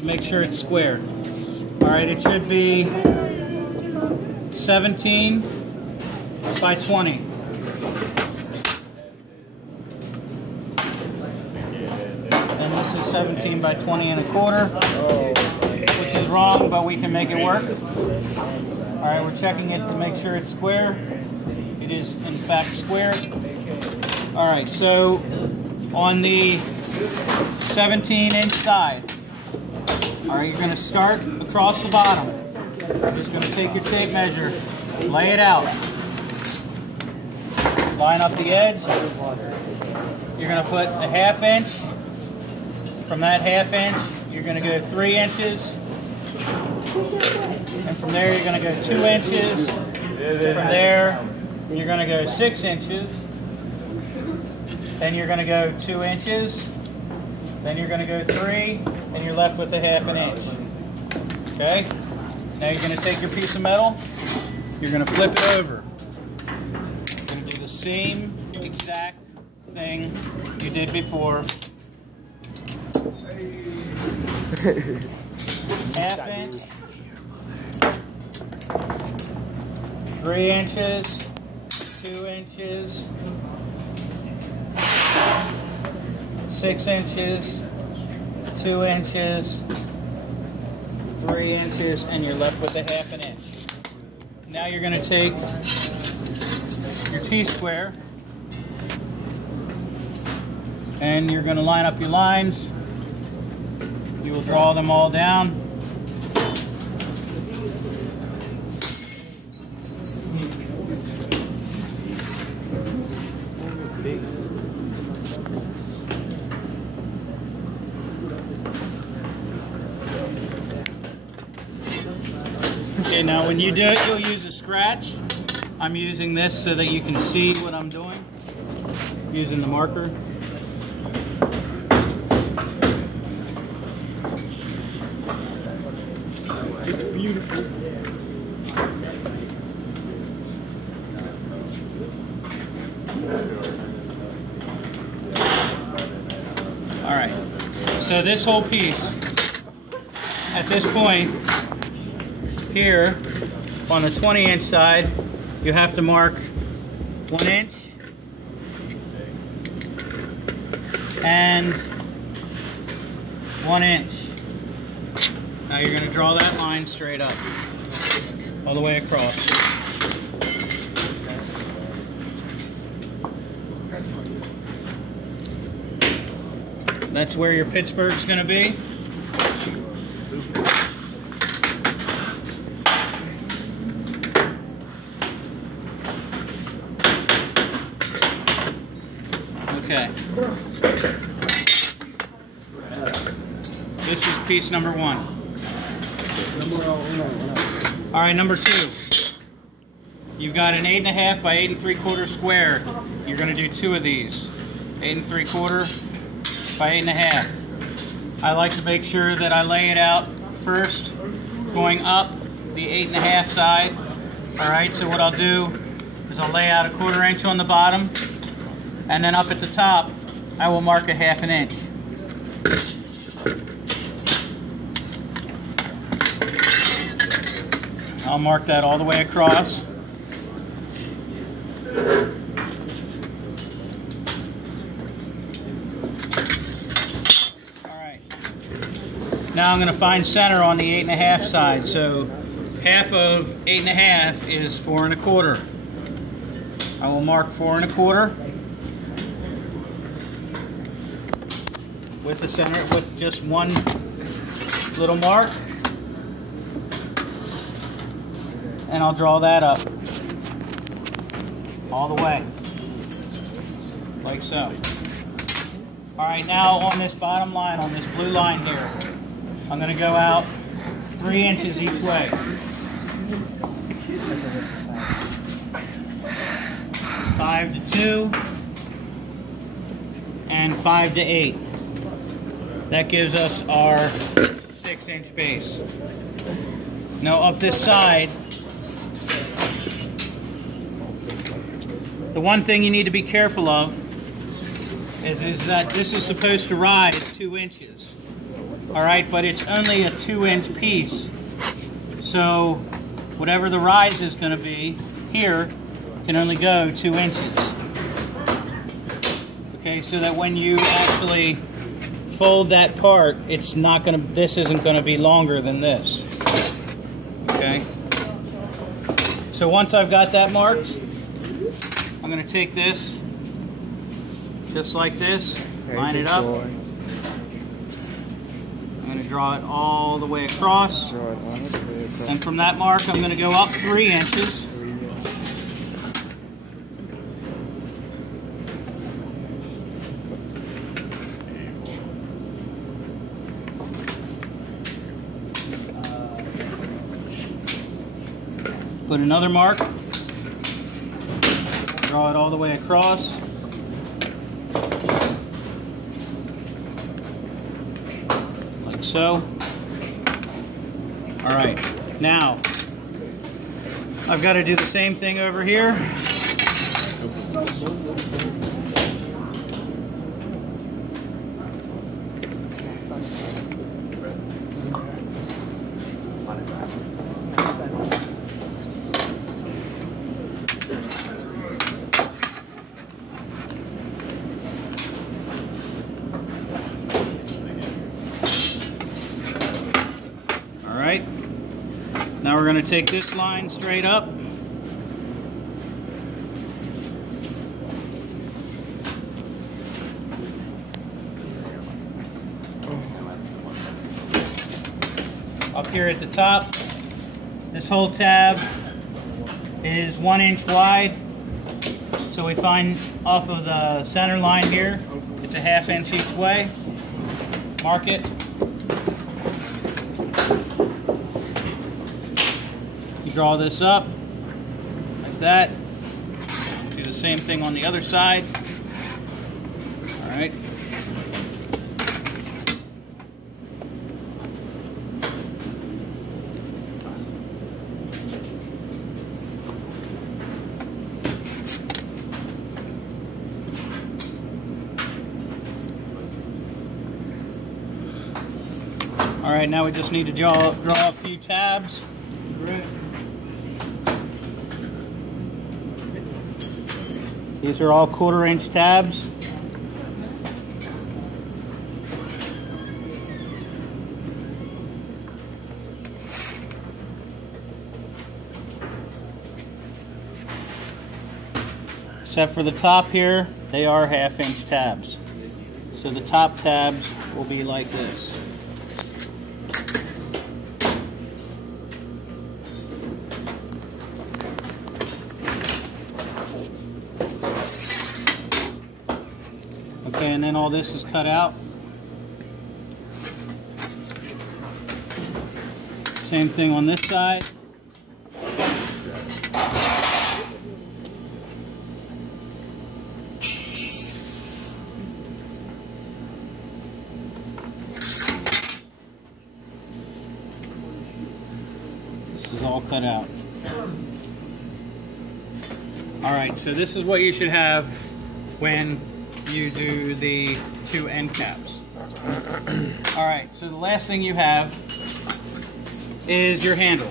to make sure it's square. Alright, it should be 17 by 20. And this is 17 by 20 and a quarter, which is wrong, but we can make it work. Alright, we're checking it to make sure it's square. It is in fact square. Alright, so on the 17-inch side, alright, you're going to start across the bottom. You're just going to take your tape measure, lay it out, line up the edge. You're going to put a ½ inch. From that ½ inch, you're going to go 3 inches. And from there, you're going to go 2 inches. From there, you're going to go 6 inches. Then you're going to go 2 inches. Then you're going to go 3, and you're left with a ½ inch. Okay? Now you're going to take your piece of metal, you're going to flip it over. You're going to do the same exact thing you did before. ½ inch, 3 inches, 2 inches, 6 inches, 2 inches, 3 inches, and you're left with a ½ inch. Now you're going to take your T-square and you're going to line up your lines. You will draw them all down. Okay, now when you do it, you'll use a scratch. I'm using this so that you can see what I'm doing, using the marker. It's beautiful. Alright, so this whole piece, at this point, here, on the 20-inch side, you have to mark 1 inch and 1 inch. Now you're going to draw that line straight up, all the way across. That's where your Pittsburgh's going to be. Okay. This is piece number 1. All right, number 2. You've got an 8½ by 8 3/4 square. You're going to do 2 of these. 8 3/4 by 8½. I like to make sure that I lay it out first, going up the 8½ side. All right, so what I'll do is I'll lay out a 1/4 inch on the bottom, and then up at the top, I will mark a ½ inch. I'll mark that all the way across. Alright. Now I'm going to find center on the 8½ side. So half of 8½ is 4 1/4. I will mark 4 1/4 with the center, with just one little mark. And I'll draw that up all the way, like so. All right, now on this bottom line, on this blue line here, I'm going to go out 3 inches each way. 5 to 2 and 5 to 8. That gives us our 6-inch base. Now up this side, the one thing you need to be careful of is that this is supposed to rise 2 inches. All right, but it's only a 2-inch piece. So whatever the rise is going to be here can only go 2 inches. Okay, so that when you actually fold that part, it's not going to, this isn't going to be longer than this. Okay. So once I've got that marked, I'm going to take this just like this, line it up. I'm going to draw it all the way across. And from that mark, I'm going to go up 3 inches. Put another mark, draw it all the way across, like so. All right, now I've got to do the same thing over here. Alright, now we're going to take this line straight up. Up here at the top, this whole tab is 1 inch wide. So we find off of the center line here, it's a 1/2 inch each way. Mark it. You draw this up like that. Do the same thing on the other side. All right. All right, now we just need to draw a few tabs. These are all 1/4 inch tabs. Except for the top here, they are 1/2 inch tabs. So the top tabs will be like this. Okay, and then all this is cut out. Same thing on this side. This is all cut out. All right, so this is what you should have when you do the 2 end caps. All right, so the last thing you have is your handle.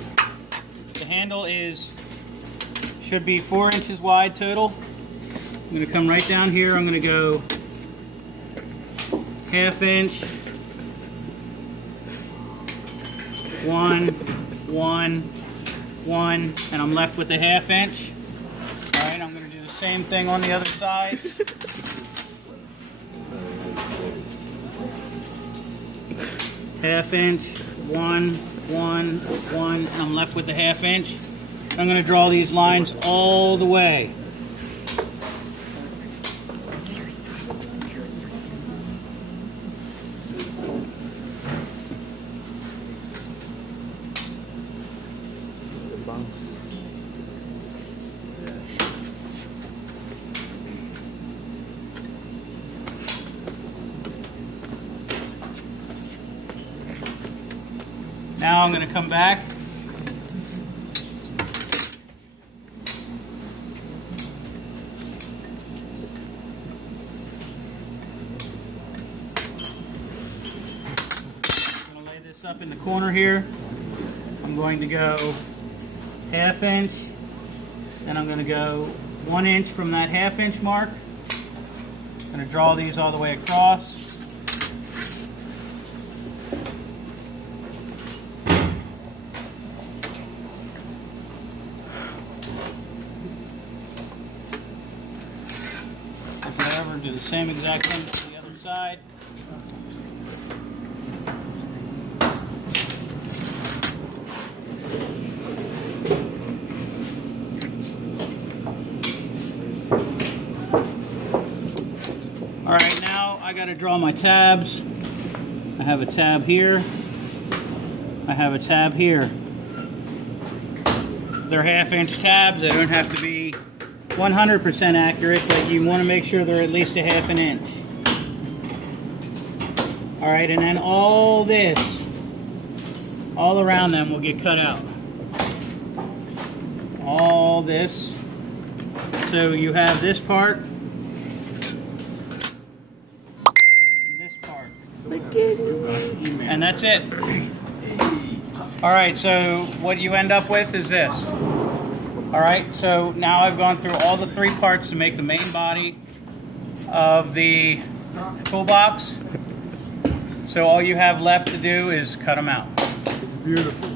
The handle should be 4 inches wide total. I'm going to come right down here. I'm going to go 1/2 inch, 1, 1, 1, and I'm left with a 1/2 inch. All right, I'm going to do the same thing on the other side. 1/2 inch, 1, 1, 1, and I'm left with a 1/2 inch. I'm going to draw these lines all the way. Now I'm going to come back. this up in the corner here. I'm going to go 1/2 inch, and I'm going to go 1 inch from that 1/2 inch mark. I'm going to draw these all the way across. Whatever, do the same exact thing to the other side. All right, now I got to draw my tabs. I have a tab here. I have a tab here. They're 1/2 inch tabs. They don't have to be 100% accurate, but you want to make sure they're at least 1/2 inch. All right, and then all this, all around them will get cut out. All this. So you have this part, and this part. And that's it. All right, so what you end up with is this. All right, so now I've gone through all the 3 parts to make the main body of the toolbox. So all you have left to do is cut them out. It's beautiful.